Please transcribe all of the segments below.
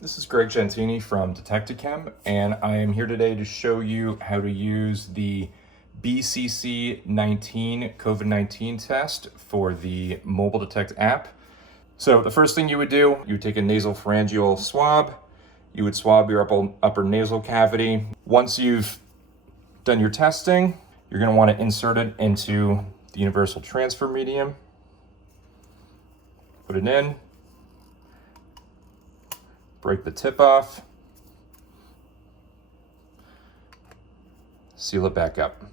This is Greg Gentini from Detectichem, and I am here today to show you how to use the BCC19 COVID-19 test for the Mobile Detect app. So the first thing you would do, you would take a nasal pharyngeal swab. You would swab your upper nasal cavity. Once you've done your testing, you're going to want to insert it into the universal transfer medium. Put it in. Break the tip off, seal it back up.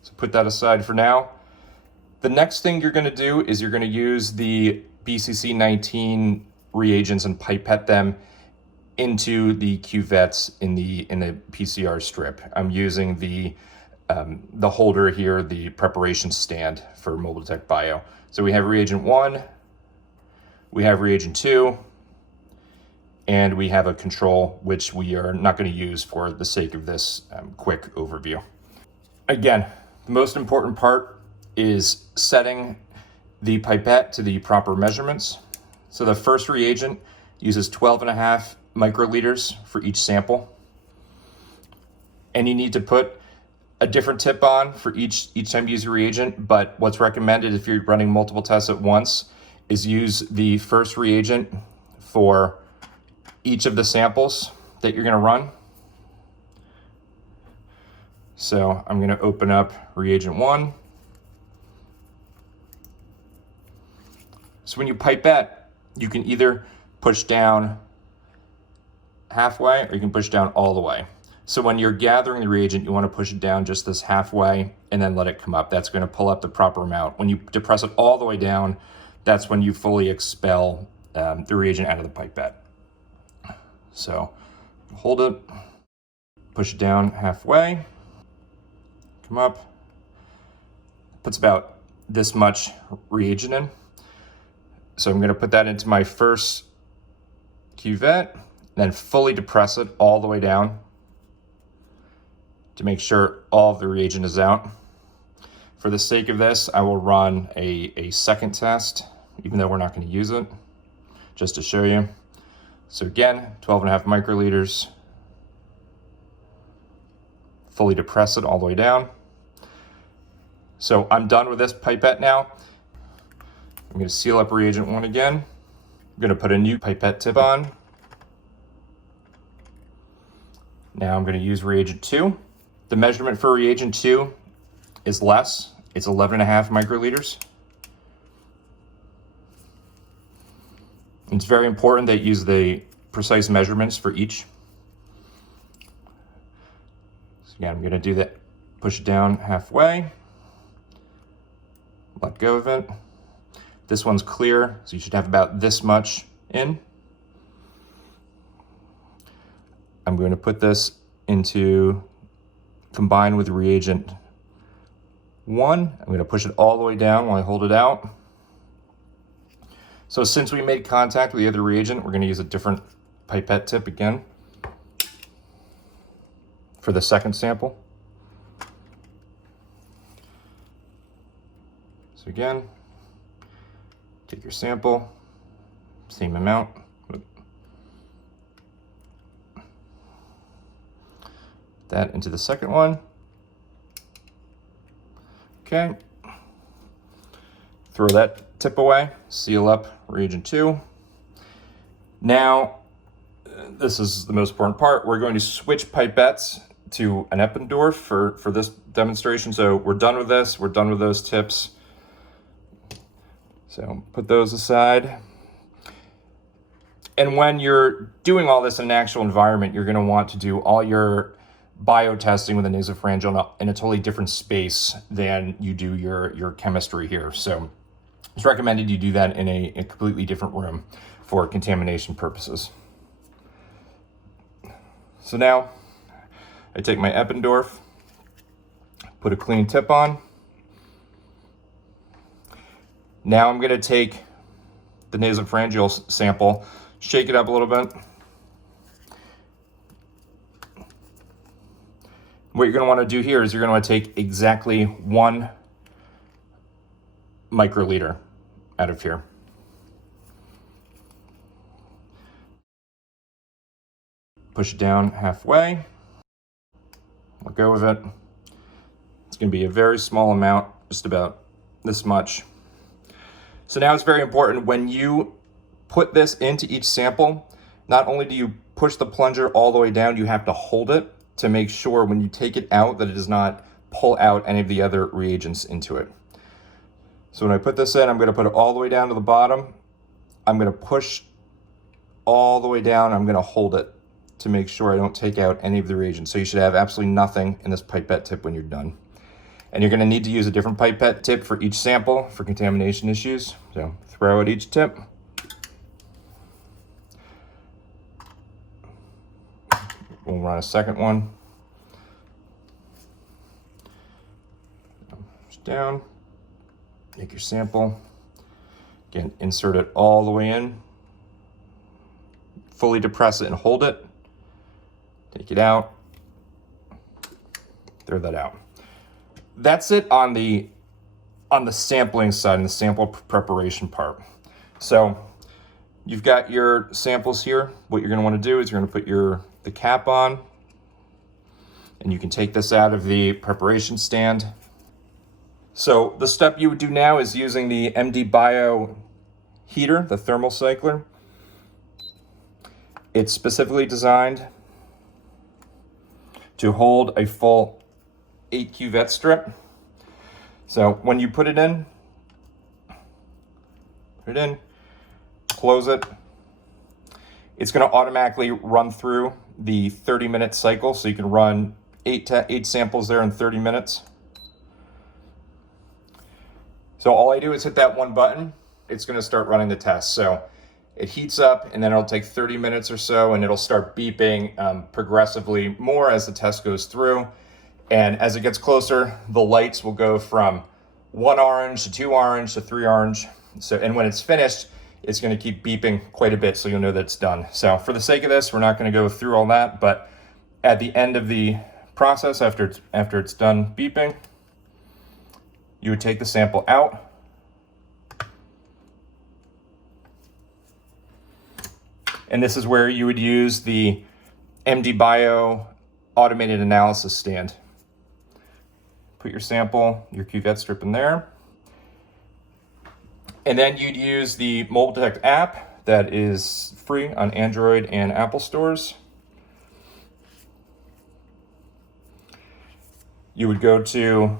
So put that aside for now. The next thing you're going to do is you're going to use the BCC19 reagents and pipette them into the cuvettes in the PCR strip. I'm using the holder here, the preparation stand for Mobile Detect Bio. So we have reagent 1, we have reagent 2, and we have a control, which we are not going to use for the sake of this quick overview. Again, the most important part is setting the pipette to the proper measurements. So the first reagent uses 12.5 microliters for each sample. And you need to put a different tip on for each time you use a reagent, but what's recommended if you're running multiple tests at once is use the first reagent for each of the samples that you're going to run. So I'm going to open up reagent 1. So when you pipette, you can either push down halfway or you can push down all the way. So when you're gathering the reagent, you want to push it down just this halfway and then let it come up. That's going to pull up the proper amount. When you depress it all the way down, that's when you fully expel the reagent out of the pipette. So hold it, push it down halfway, come up, puts about this much reagent in. So I'm going to put that into my first cuvette, then fully depress it all the way down to make sure all of the reagent is out. For the sake of this, I will run a second test, even though we're not going to use it, just to show you. So again, 12.5 microliters, fully depress it all the way down. So I'm done with this pipette now. I'm going to seal up reagent 1 again. I'm going to put a new pipette tip on. Now I'm going to use reagent 2. The measurement for reagent 2 is less. It's 11.5 microliters. It's very important that you use the precise measurements for each. So again, I'm going to do that. Push it down halfway. Let go of it. This one's clear, so you should have about this much in. I'm going to put this into combine with reagent 1. I'm going to push it all the way down while I hold it out. So since we made contact with the other reagent, we're going to use a different pipette tip again for the second sample. So again, take your sample, same amount. That into the second one. Okay. Throw that tip away, seal up reagent 2. Now, this is the most important part. We're going to switch pipettes to an Eppendorf for this demonstration. So we're done with this. We're done with those tips. So put those aside. And when you're doing all this in an actual environment, you're going to want to do all your biotesting with a nasopharyngeal in a totally different space than you do your chemistry here. So it's recommended you do that in a completely different room for contamination purposes. So now I take my Eppendorf, put a clean tip on. Now I'm going to take the nasopharyngeal sample, shake it up a little bit. What you're going to want to do here is you're going to want to take exactly 1 microliter out of here. push it down halfway, let go of it. It's going to be a very small amount, just about this much. So now it's very important when you put this into each sample, not only do you push the plunger all the way down, you have to hold it to make sure when you take it out that it does not pull out any of the other reagents into it. So when I put this in, I'm going to put it all the way down to the bottom. I'm going to push all the way down. I'm going to hold it to make sure I don't take out any of the reagents. So you should have absolutely nothing in this pipette tip when you're done. And you're going to need to use a different pipette tip for each sample for contamination issues. So throw out each tip. We'll run a second one. Just down. Take your sample. Again, insert it all the way in. Fully depress it and hold it. Take it out. Throw that out. That's it on the sampling side and the sample preparation part. So you've got your samples here. What you're going to want to do is you're going to put the cap on, and you can take this out of the preparation stand. So the step you would do now is using the MD Bio heater, the thermal cycler. It's specifically designed to hold a full 8 cuvette strip. So when you put it in, close it. It's going to automatically run through the 30-minute cycle, so you can run 8 samples there in 30 minutes. So all I do is hit that one button. It's going to start running the test. So it heats up, and then it'll take 30 minutes or so, and it'll start beeping progressively more as the test goes through. And as it gets closer, the lights will go from 1 orange to 2 orange to 3 orange. So, and when it's finished, it's going to keep beeping quite a bit, so you'll know that it's done. So for the sake of this, we're not going to go through all that, but at the end of the process, after it's done beeping, you would take the sample out. And this is where you would use the MD Bio automated analysis stand. Put your sample, your cuvette strip in there. And then you'd use the Mobile Detect app that is free on Android and Apple stores. You would go to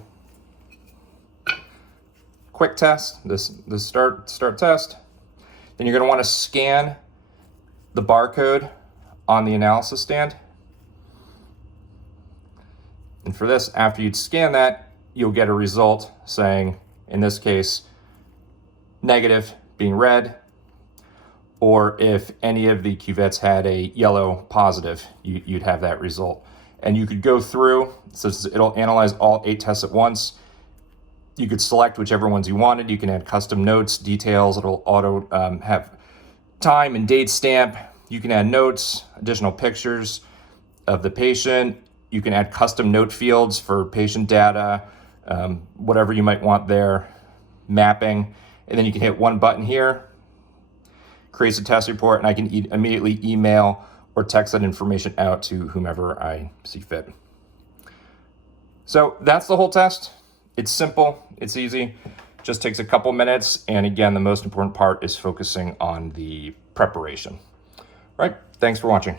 Quick Test, this start test. Then you're going to want to scan the barcode on the analysis stand. And for this, after you'd scan that, you'll get a result saying, in this case, negative being red, or if any of the cuvettes had a yellow positive, you'd have that result. And you could go through, so it'll analyze all 8 tests at once. You could select whichever ones you wanted. You can add custom notes, details. It'll auto have time and date stamp. You can add notes, additional pictures of the patient. You can add custom note fields for patient data, whatever you might want there, mapping. And then you can hit one button here, creates a test report, and I can immediately email or text that information out to whomever I see fit. So that's the whole test. It's simple, it's easy, just takes a couple minutes. And again, the most important part is focusing on the preparation. All right, thanks for watching.